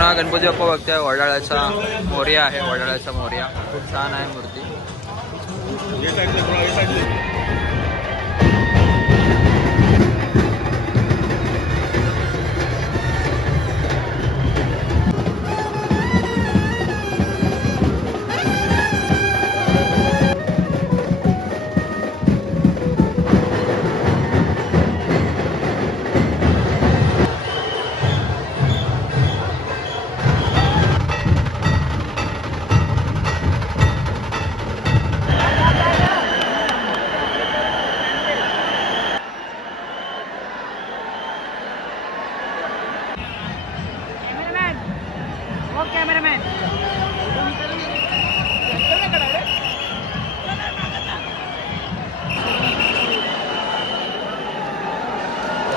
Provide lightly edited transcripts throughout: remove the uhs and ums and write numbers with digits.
हा गणपती बाप्पा बघताय वडाळ्याचा मोरया आहे. वडाळ्याचा मोरया खूप छान आहे मूर्ती.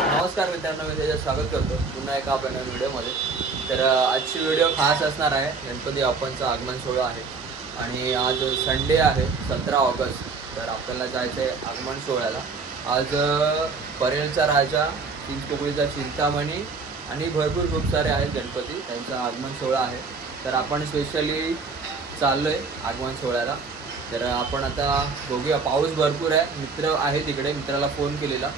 नमस्कार मित्रांनो, मी त्याच्यात स्वागत करतो पुन्हा एका आपल्या व्हिडिओमध्ये. तर आजची व्हिडिओ खास असणार आहे. गणपती बाप्पांचा आगमन सोहळा आहे आणि आज संडे आहे 17 ऑगस्ट. तर आपल्याला जायचं आहे आगमन सोहळ्याला. आज परेलचा राजा, चिंचपोकळीचा चिंतामणी आणि भरपूर खूप सारे आहेत गणपती, त्यांचा आगमन सोहळा आहे. तर आपण स्पेशली चाललो आहे आगमन सोहळ्याला. तर आपण आता बघूया. पाऊस भरपूर आहे. मित्र आहे तिकडे, मित्राला फोन केलेला.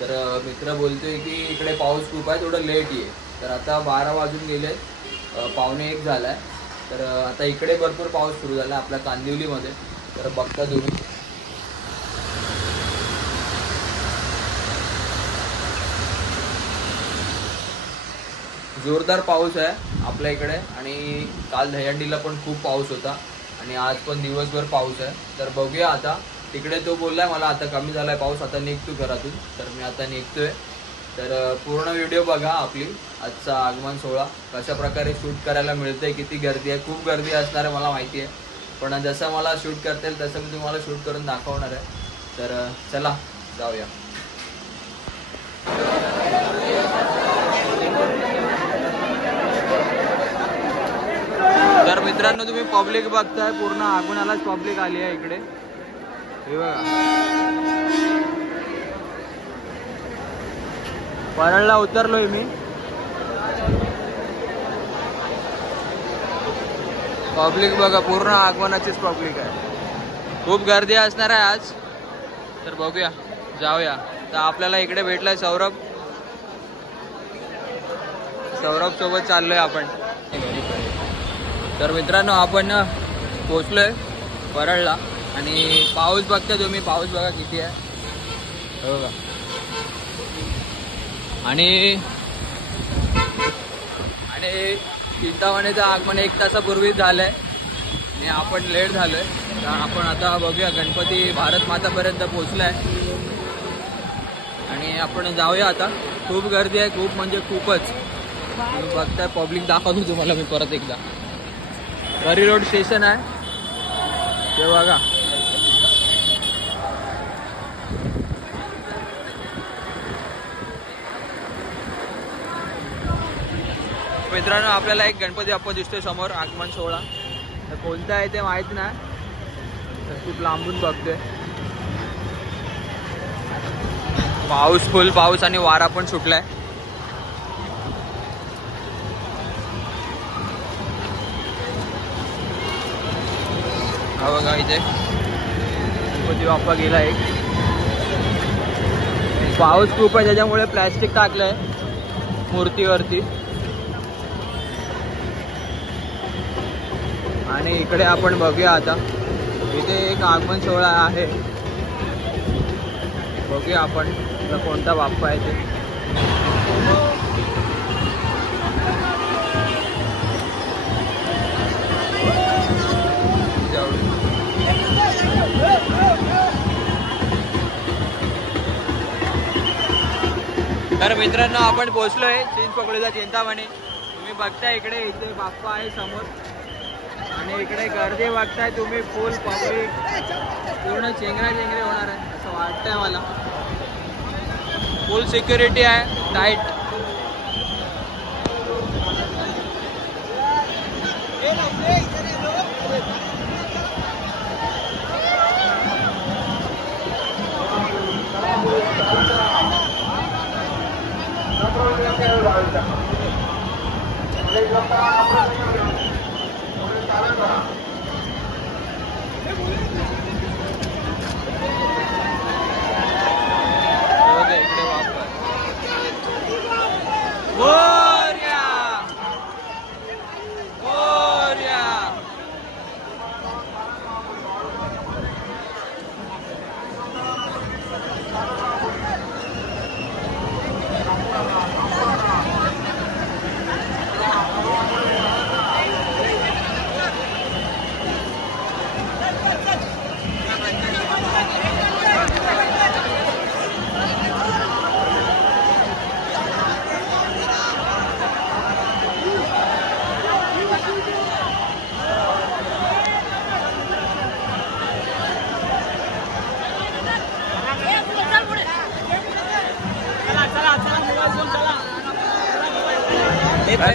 तर मित्र बोलतोय की इकडे पाऊस खूप आहे, थोडं लेट ये. तर आता 12 वाजून गेले, 12:45 झाला आहे. तर आता इकडे भरपूर पाऊस सुरू झाला आपल्या कांदिवलीमध्ये. तर बघता तुम्ही जोरदार पाऊस आहे आपल्या इकडे. आणि काल दहीहंडीला पण खूप पाऊस होता आणि आज पण दिवसभर पाऊस आहे. तर बघूया आता. तिकडे तो बोललाय मला आता कमी झालाय पाऊस, आता निघतो घरातून. तर मी आता निघतोय. तर पूर्ण व्हिडिओ बघा आपली. आजचा आगमन सोहळा कशा प्रकारे शूट करायला मिळतंय, किती गर्दी आहे. खूप गर्दी असणार आहे मला माहिती आहे, पण जसं मला शूट करता येईल तसं मी तुम्हाला शूट करून दाखवणार आहे. तर चला जाऊया. तर मित्रांनो, तुम्ही पब्लिक बघताय, पूर्ण आगमनालाच पब्लिक आली आहे इकडे. हे बघा, परळला उतरलोय मी. पब्लिक बघा, पूर्ण आगमनाचीच पब्लिक आहे. खूप गर्दी असणार आहे आज. तर बघूया, जाऊया. तर आपल्याला इकडे भेटलाय सौरभ. सौरभ सोबत चाललोय आपण. तर मित्रांनो, आपण पोचलोय परळला आणि पाऊस बघता तुम्ही. पाऊस बघा किती आहे, बघा. आणि चिंतामणीचं आगमन 1 तासापूर्वी झालंय आणि आपण लेट झालोय. तर आपण आता बघूया, गणपती भारत मातापर्यंत पोचलाय आणि आपण जाऊया आता. खूप गर्दी आहे, खूप म्हणजे खूपच. तुम्ही बघताय, पब्लिक दाखवतो तुम्हाला मी परत एकदा. करी रोड स्टेशन आहे ते बघा. मित्रांनो, आपल्याला एक गणपती बाप्पा दिसतोय समोर, आगमन सोहळा. तर कोणता आहे ते माहित नाही, तर खूप लांबून बघतोय. पाऊस, फुल पाऊस आणि वारा पण सुटलाय. हा बघा, इथे गणपती बाप्पा गेला एक. पाऊस खूप आहे त्याच्यामुळे प्लॅस्टिक टाकलंय मूर्तीवरती. आणि इकडे आपण बघूया आता, इथे एक आगमन सोहळा आहे. बघूया आपण कोणता बाप्पा आहे ते. तर मित्रांनो, आपण पोहोचलोय चिंचपोकळीचा चिंतामणी. तुम्ही बघताय इकडे, इथे बाप्पा आहे समोर आणि इकडे गर्दी बघताय तुम्ही. फुल पब्लिक, पूर्ण चेंगरा चेंगरे होणार आहे असं वाटतंय मला. फुल सिक्युरिटी आहे, टाईट.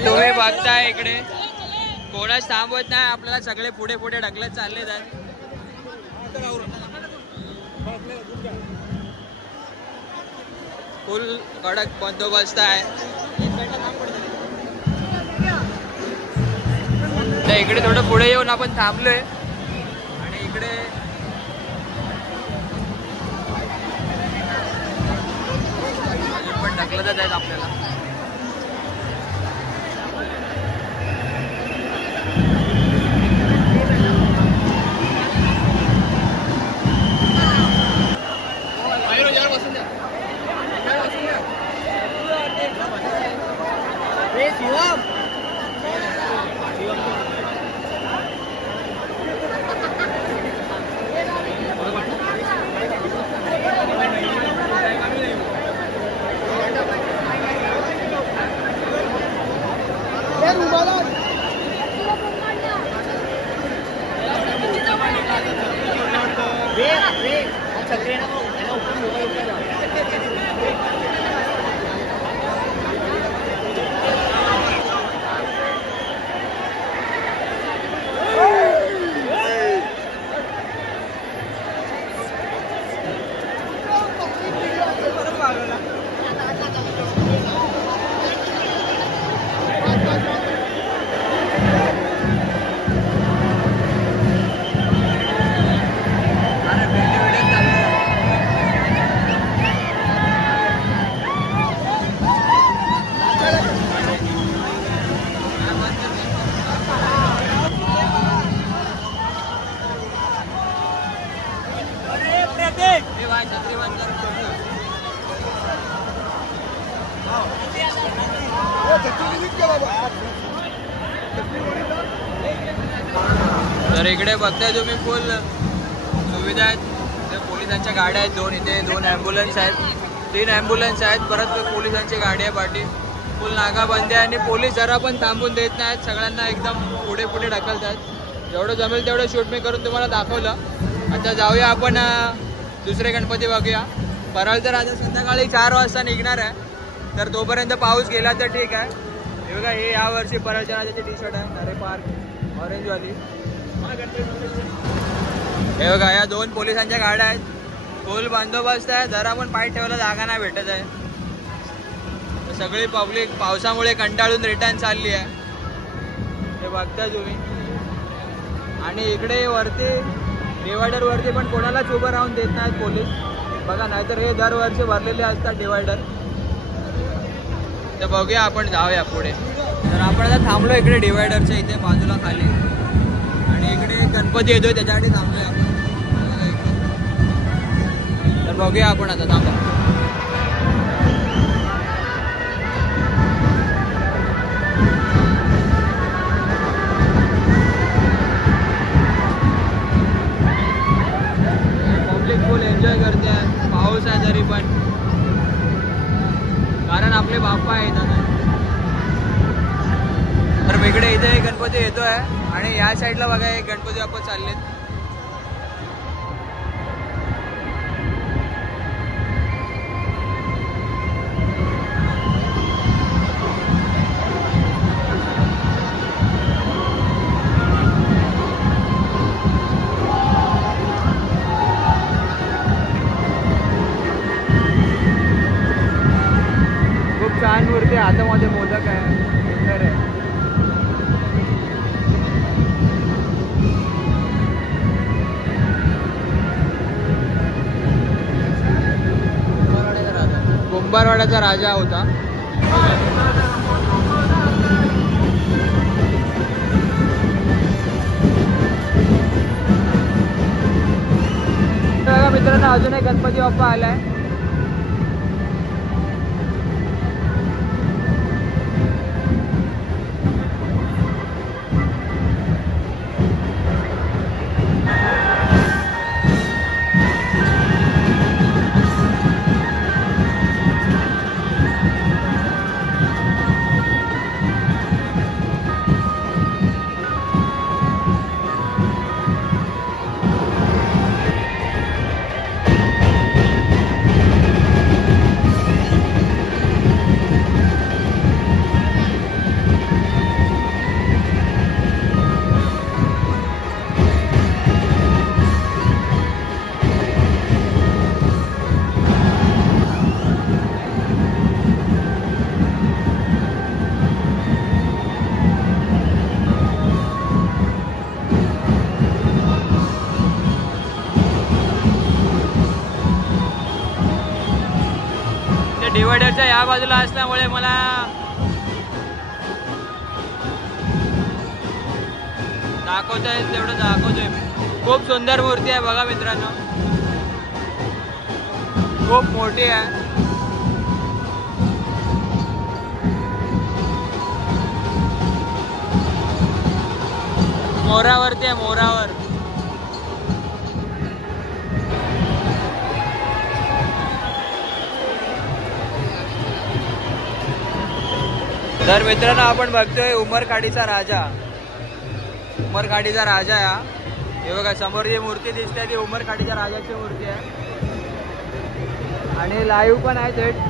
तुम्ही बघताय इकडे कोणाच थांबवत नाही, आपल्याला सगळे पुढे पुढे ढकलत चालले आहेत. फुल कडक बंदोबस्त आहे. तर इकडे थोडं पुढे येऊन आपण थांबलोय आणि इकडे पण ढकलतच आहेत आपल्याला. तर इकडे बघताय तुम्ही फुल सुविधा आहेत. पोलिसांच्या गाड्या आहेत दोन, इथे 2 ॲम्ब्युलन्स आहेत, 3 ॲम्ब्युलन्स आहेत, परत पोलिसांची गाडी आहे पाठी. फुल नाकाबंदी आहे आणि पोलीस जरा पण थांबून देत नाहीत, सगळ्यांना एकदम पुढे पुढे ढकलत आहेत. जेवढं जमेल तेवढं शूट मी करून तुम्हाला दाखवलं. आता जाऊया आपण दुसरे गणपती बघूया. परळ तर आता संध्याकाळी 4 वाजता निघणार आहे, तर तोपर्यंत पाऊस गेला तर ठीक आहे. हे बघा, हे यावर्षी परळच्या राजाचे टी शर्ट आहे, नरे पार्क ऑरेंजवाली. हे बघा, या 2 पोलिसांच्या गाड्या आहेत, फुल बंदोबस्त आहे, जरा पण पाय ठेवायला जागा नाही भेटत आहे. सगळी पब्लिक पावसामुळे कंटाळून रिटर्न चालली आहे, हे बघता तुम्ही. आणि इकडे वरती डिवायडर वरती पण कोणालाच उभं राहून देत नाहीत पोलीस बघा, नाहीतर हे दरवर्षी भरलेले असतात डिवायडर. तर बघूया, आपण जाऊया पुढे. तर आपण आता थांबलो इकडे डिवायडरच्या इथे बाजूला खाली, आणि इकडे गणपती येतोय त्याच्यासाठी थांबलोय आपण. तर बघूया आपण आता, थांबा. पब्लिक फुल एन्जॉय करते आहे, पाऊस आहे तरी पण, कारण आपले बाप्पा आहेत आता. तर वेगळे इथे गणपती येतोय आणि या साईडला बघा एक गणपती बाप्पा चाललेत. खूप छान मूर्ती, हातामध्ये मोदक आहे, सुंदर आहे. देवगडाचा राजा होता. मित्रांनो अजून एक गणपती बाप्पा आलाय. डिवायडरच्या या बाजूला असल्यामुळे मला दाखवतोय तेवढं दाखवतोय मी. खूप सुंदर मूर्ती आहे बघा मित्रांनो, खूप मोठी आहे. मोरावरती आहे, मोरावर. तर मित्रांनो आपण बघतोय उमरखाडीचा राजा. उमरखाडीचा राजा या हे बघा समोर जी मूर्ती दिसते ती उमरखाडीच्या राजाची मूर्ती आहे आणि लाईव्ह पण आहे थेट.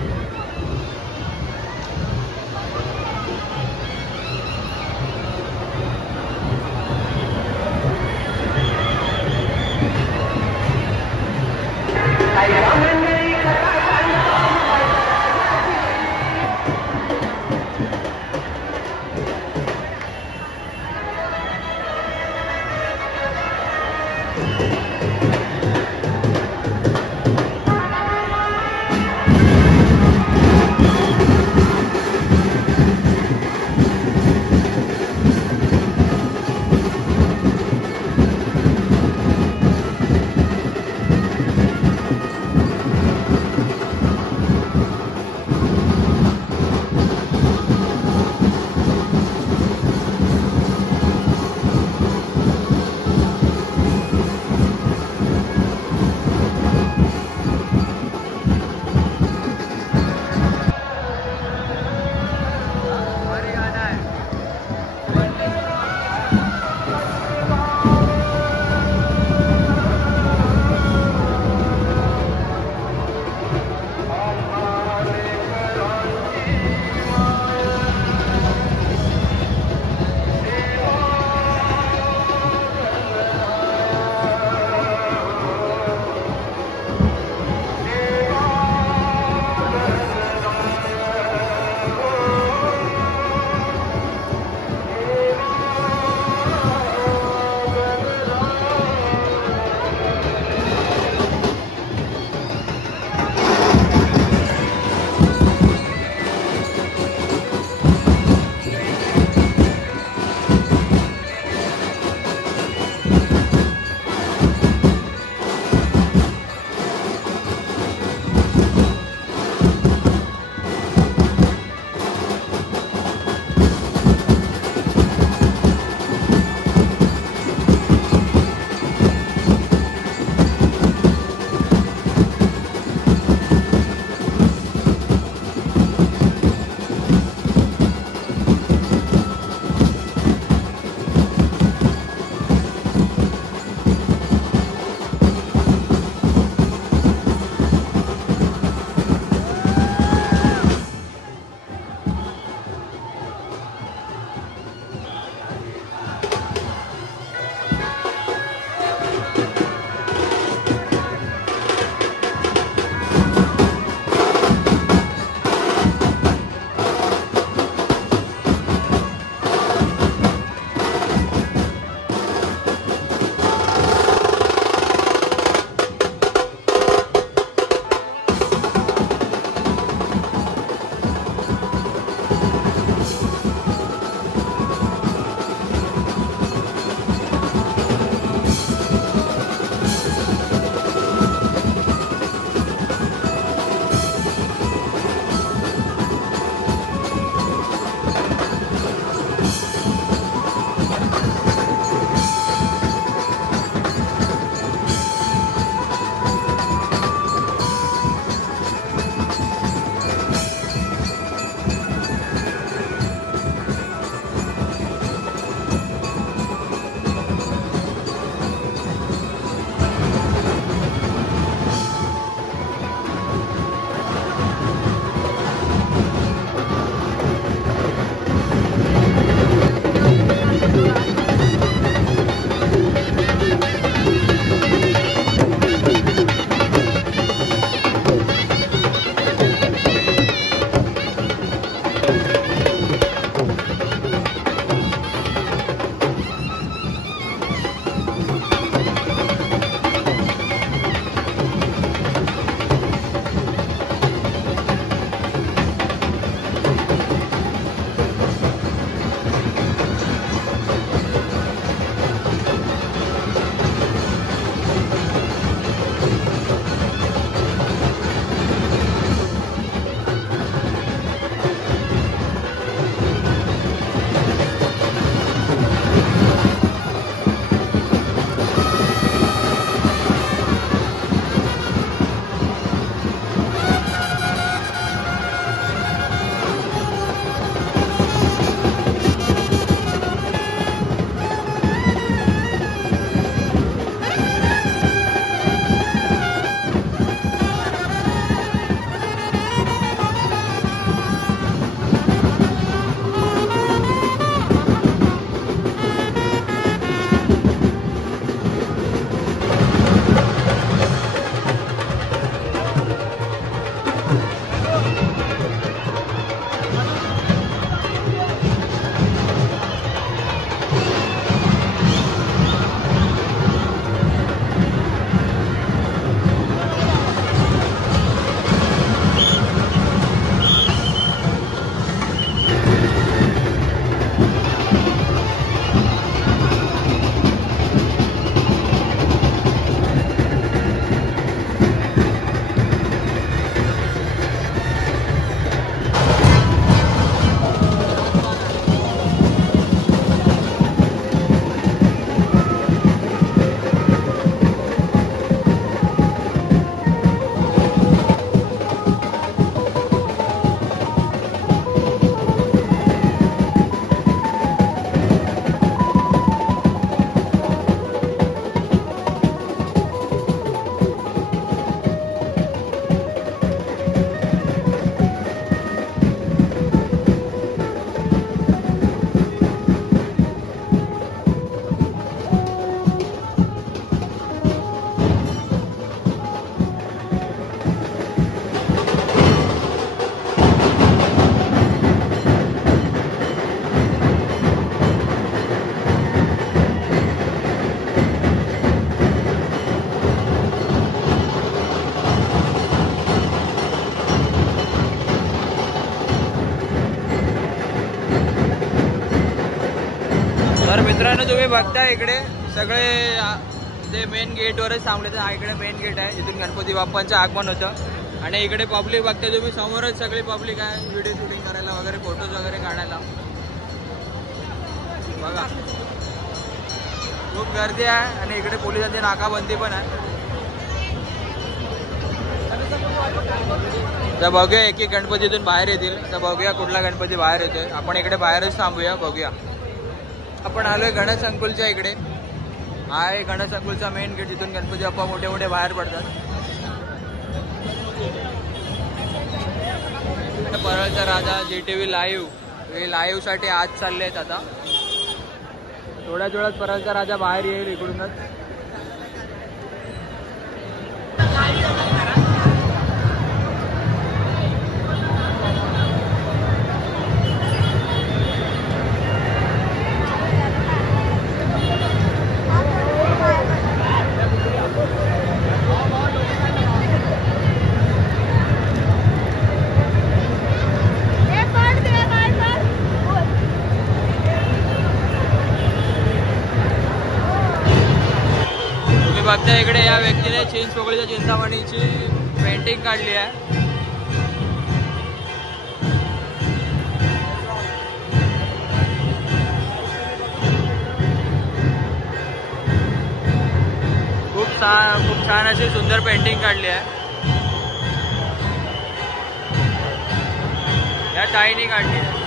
मित्रांनो तुम्ही बघता इकडे सगळे ते मेन गेटवरच थांबले. तर हा इकडे मेन गेट आहे जिथून गणपती बाप्पांचं आगमन होतं. आणि इकडे पब्लिक बघताय तुम्ही, समोरच सगळी पब्लिक आहे व्हिडिओ शूटिंग करायला वगैरे, फोटोज वगैरे काढायला. बघा खूप गर्दी आहे आणि इकडे पोलिसांची नाकाबंदी पण आहे. तर बघूया एक एक गणपतीतून बाहेर येतील. तर बघूया कुठला गणपती बाहेर येतोय. आपण इकडे बाहेरच थांबूया, बघूया. आपण आलोय गणेश अंकुलच्या इकडे. हा आहे गणेश अंकुलचा मेन गेट जिथून गणपती बाप्पा मोठे मोठे बाहेर पडतात. परळचा राजा GTV लाईव्ह, हे लाईव्ह साठी आज चालले आहेत. आता थोड्याच वेळात परळचा राजा बाहेर येईल इकडूनच. बघता इकडे या व्यक्तीने चिंचपोकळीच्या चिंतामणीची पेंटिंग काढली आहे. खूप छान अशी सुंदर पेंटिंग काढली आहे. या ताईने काढली आहे.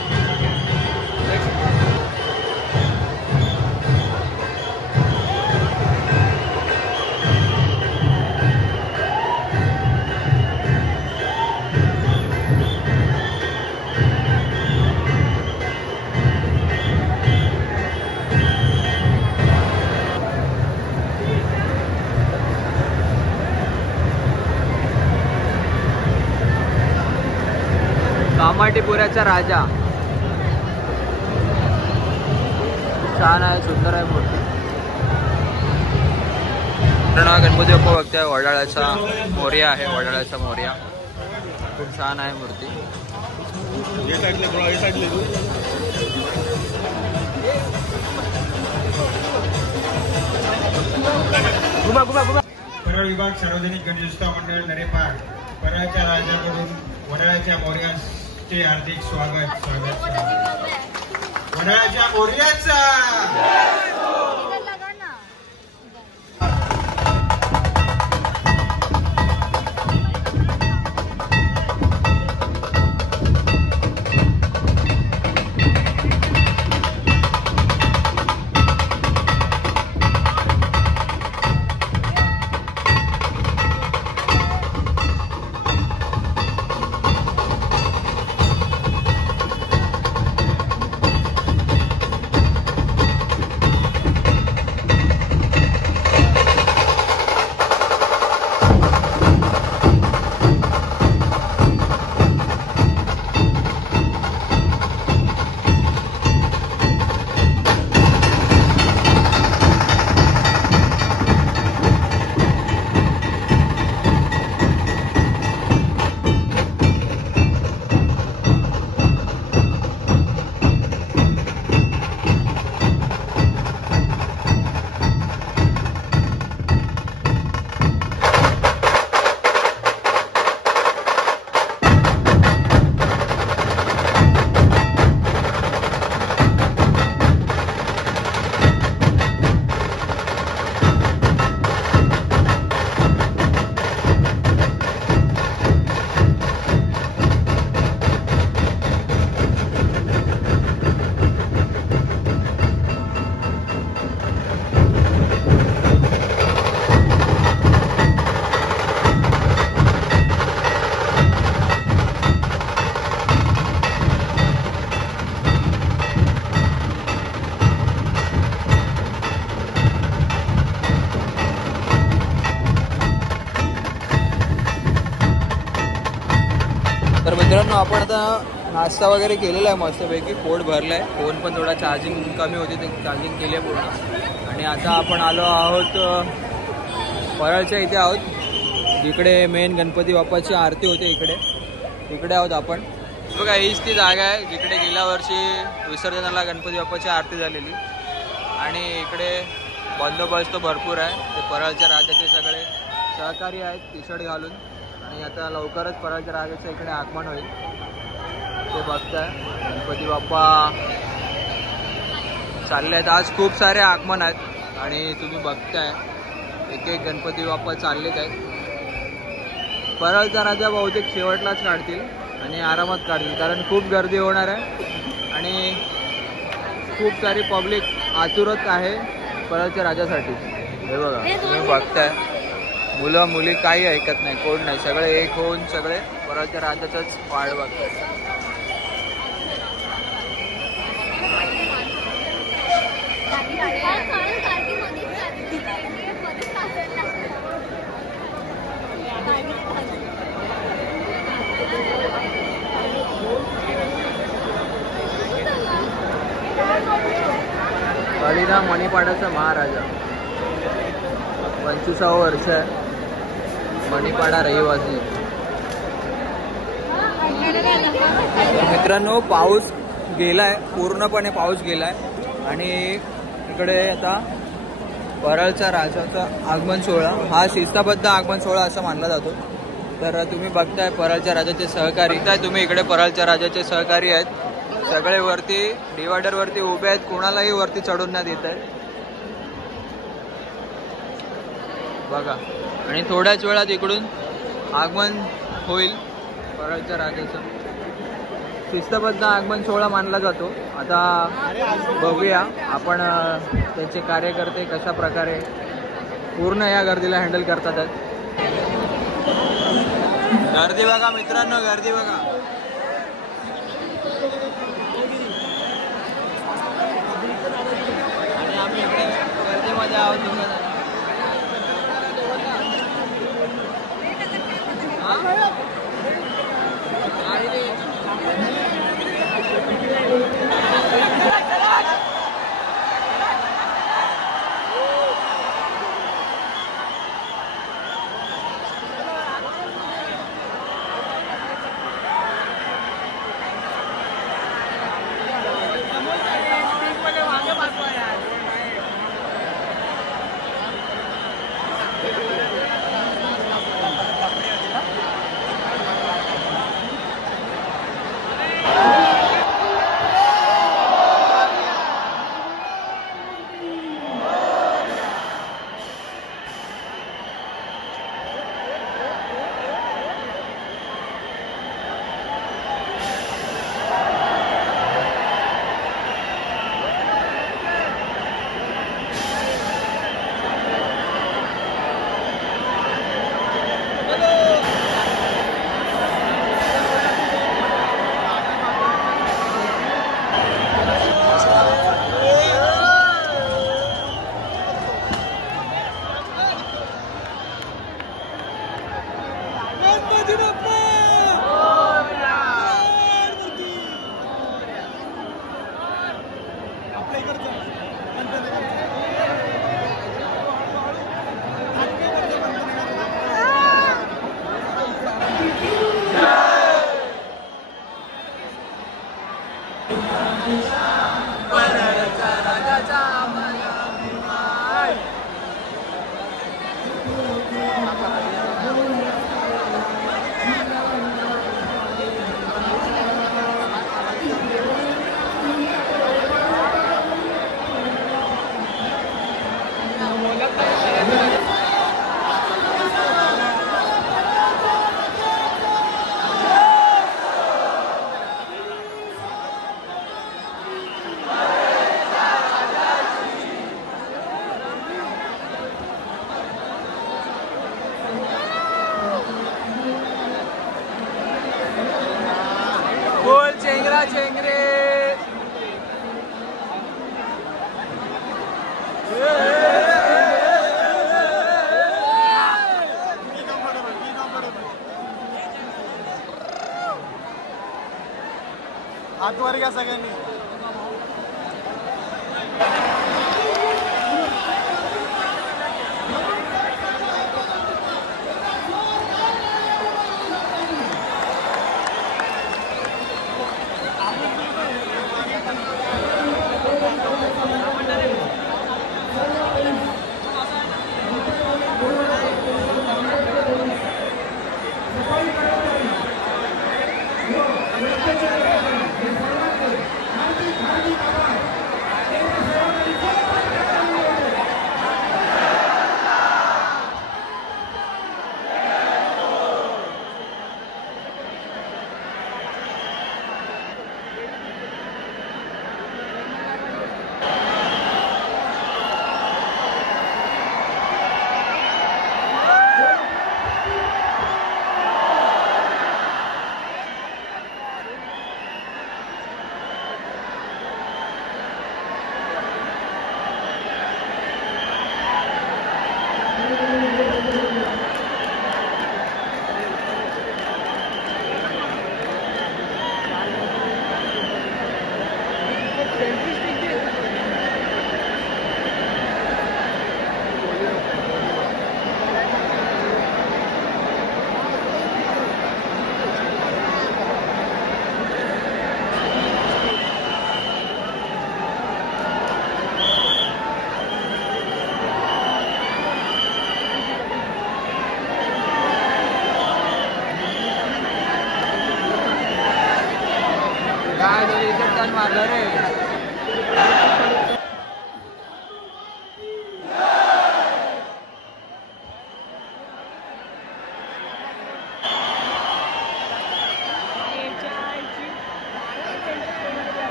कामाटीपुऱ्याचा राजा छान आहे, सुंदर आहे मूर्ती. गणपती बाप्पा बघताय. वडाळ्याचा मोरया आहे. वडाळ्याचा मोरया खूप छान आहे मूर्ती. परळ विभाग सार्वजनिक गणेशोत्सव मंडळ नरेपार परळच्या राजाकडून वडाळ्याच्या मोरयाचे हार्दिक स्वागत. वडाळ्याच्या मोरयाचा तर मित्रांनो आपण आता नाश्ता वगैरे केलेला आहे मस्तपैकी. पोट भरलं आहे. फोन पण थोडा चार्जिंग कमी होती ते चार्जिंग केली आहे पूर्ण. आणि आता आपण आलो आहोत परळच्या इथे आहोत जिकडे मेन गणपती बाप्पाची आरती होते. इकडे आहोत आपण. बघा हीच ती जागा आहे जिकडे गेल्या वर्षी विसर्जनाला गणपती बाप्पाची आरती झालेली. आणि इकडे बंदोबस्त भरपूर आहे. ते परळच्या राजाचे सगळे सहकारी आहेत टी शर्ट घालून. आणि आता लवकरच परळच्या राजाचं इकडे आगमन होईल. ते बघताय गणपती बाप्पा चालले आहेत. आज खूप सारे आगमन आहेत आणि तुम्ही बघताय एक एक गणपती बाप्पा चाललेच आहेत. परळचा राजा बहुतेक शेवटलाच काढतील आणि आरामात काढतील कारण खूप गर्दी होणार आहे आणि खूप सारी पब्लिक आतुरत आहे परळच्या राजासाठी. हे बघा तुम्ही बघताय मुलं मुली काही ऐकत नाही, कोण नाही, सगळे एक होऊन सगळे परळच्या राजाचाच वाट बघतात. कालिदा मणिपाडाचा महाराजा 25वे वर्ष आहे. मणिपाडा रहिवासी. मित्रांनो पाऊस गेलाय, पूर्णपणे पाऊस गेलाय आणि इकडे आता परळच्या राजाचा आगमन सोहळा हा शिस्तबद्ध आगमन सोहळा असा मानला जातो. तर तुम्ही बघताय परळच्या राजाचे सहकारी, तुम्ही इकडे परळच्या राजाचे सहकारी आहेत. सगळे वरती डिवायडर वरती उभे आहेत, कुणालाही वरती चढून नाही देत आहेत बघा. आणि थोड्याच वेळात इकडून आगमन होईल परळच्या राजाचं. शिस्तबद्ध आगमन सोहळा मानला जातो. आता बघूया आपण त्यांचे कार्यकर्ते कशा प्रकारे पूर्ण या गर्दीला हँडल करतात. गर्दी बघा मित्रांनो, गर्दी बघा. आणि आम्ही इकडे गर्दीमध्ये आहोत. बोल चेंगरा चेंगरे. हातवर घ्या सगळ्यांनी. चुकलं रे.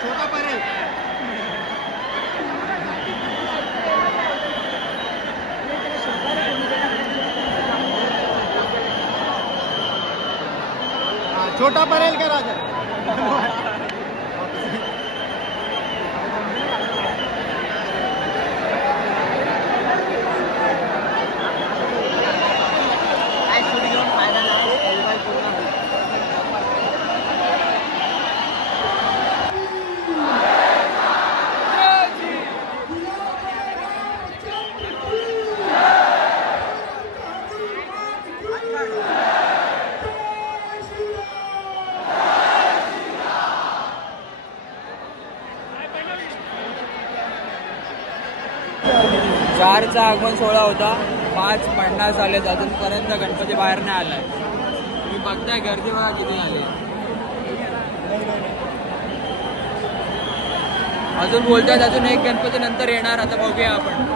छोटा परेल. छोटा परेल का राजा. चारचा आगमन सोहळा होता. 5:50 आले. अजूनपर्यंत गणपती बाहेर नाही आलाय. तुम्ही बघताय गर्दी बघा किती आली. अजून बोलतायत अजून एक गणपती नंतर येणार. आता बघूया आपण.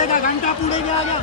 पुढे घ्या, घंटा पुढे घ्या.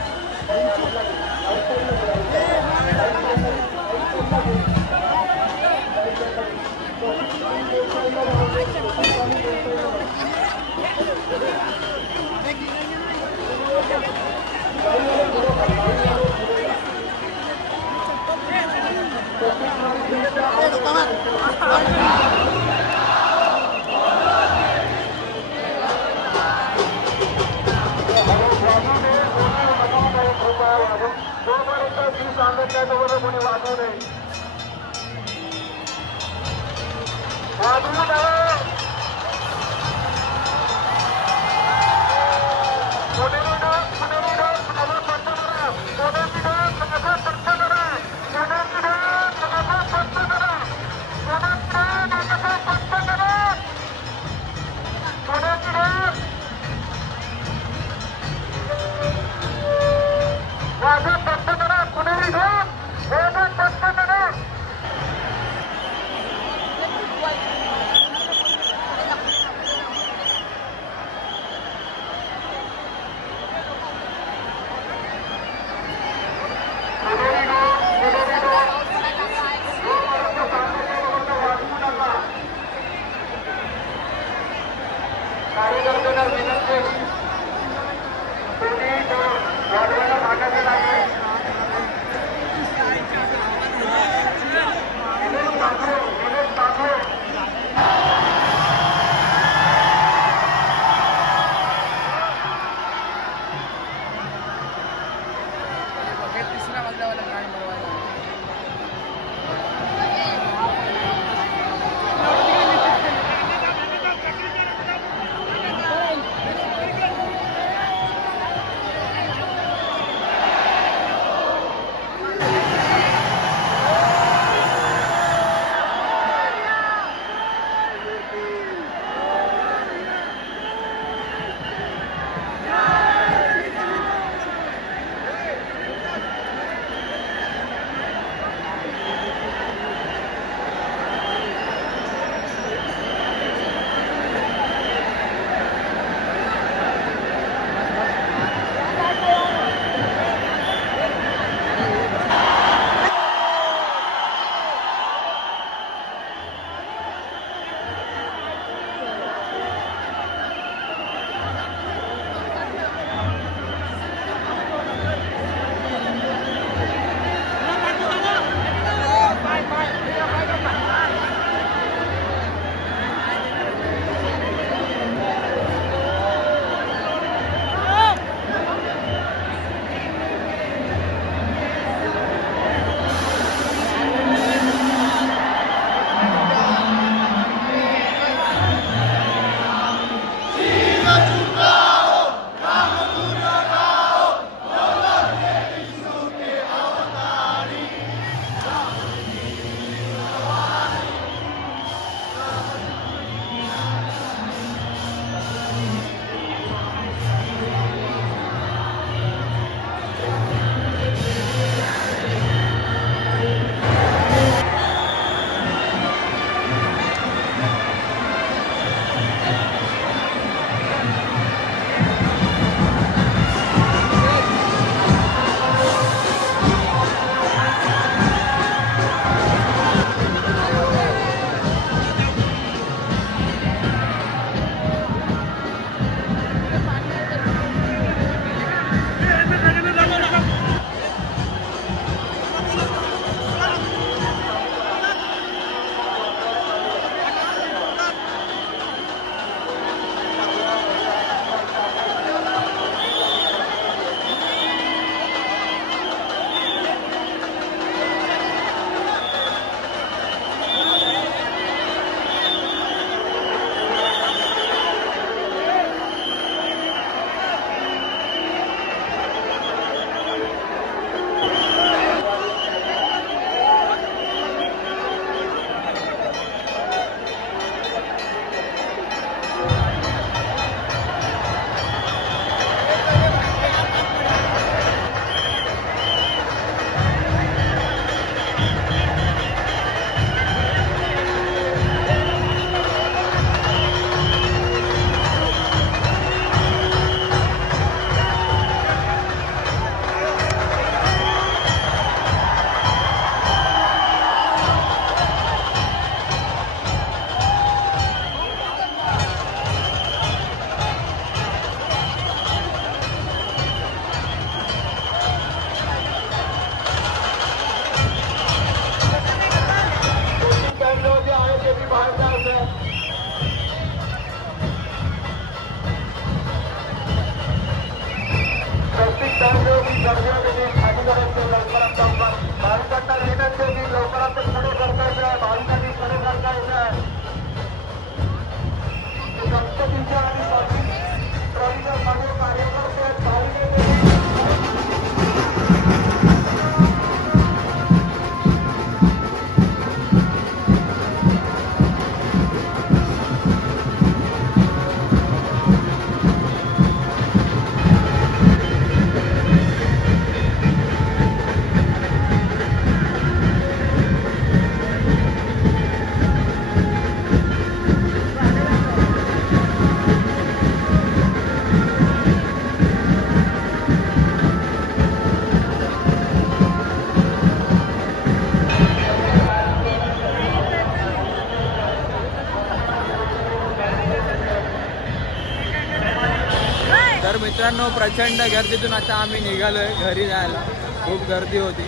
तर मित्रांनो, प्रचंड गर्दीतून आता आम्ही निघालोय घरी जायला. खूप गर्दी होती,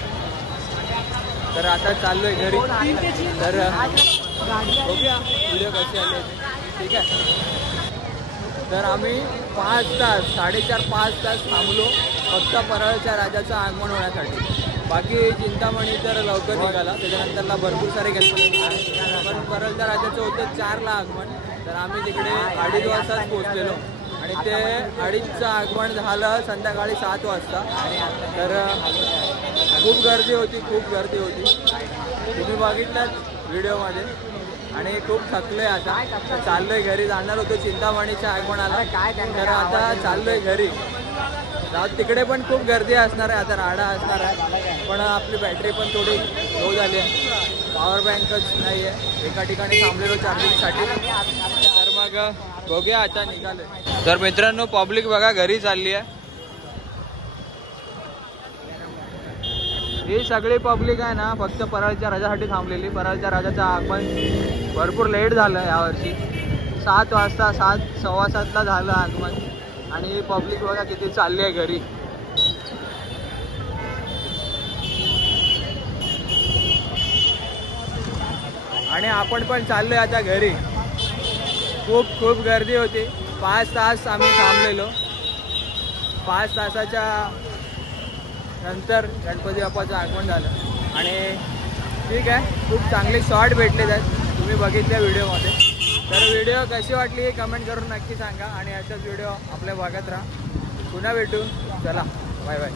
तर आता चाललोय घरी. तर बघूया व्हिडिओ कसे आले ते. ठीक आहे. तर आम्ही 5 तास 4.5-5 तास थांबलो फक्त परळच्या राजाचं आगमन होण्यासाठी. बाकी चिंतामणी तर लवकर निघाला, त्याच्यानंतरला भरपूर सारे गणपती. पण परळच्या राजाचं होतं 4ला आगमन, तर आम्ही तिकडे 2:30 वाजताच पोहोचलेलो आणि ते 2:30चं आगमन झालं संध्याकाळी 7 वाजता. तर खूप गर्दी होती, खूप गर्दी होती. तुम्ही बघितलं व्हिडिओमध्ये. आणि खूप थकलोय आता. चाललोय घरी. जाणार होतो चिंतामणीच्या आगमनाला, तर आता चाललोय घरी. तिकडे पण खूप गर्दी असणार आहे, आता राडा असणार आहे. पण आपली बॅटरी पण थोडी लो झाली आहे, पॉवर बँकच नाही आहे. एका ठिकाणी थांबलेलो चार्जिंगसाठी. तर मग बघूया आता निघाले. तर मित्रांनो, पब्लिक बघा घरी चालली आहे. ही सगळी पब्लिक आहे ना फक्त परळच्या राजासाठी थांबलेली. परळच्या राजाचं आगमन भरपूर लेट झालं यावर्षी. 7 वाजता 7:15ला झालं आगमन. आणि पब्लिक बघा किती चालली आहे घरी. आणि आपण पण चाललोय आता घरी. खूप गर्दी होती. 5 तास आम्ही थांबलेलो. 5 तासाच्या नंतर गणपती बाप्पाचं आगमन झालं. आणि ठीक आहे, खूप चांगले शॉट भेटलेत आहेत, तुम्ही बघितल्या व्हिडिओमध्ये. तर व्हिडिओ कशी वाटली कमेंट करून नक्की सांगा. आणि अशाच व्हिडिओ आपल्या भागात राहा. पुन्हा भेटू. चला, बाय बाय.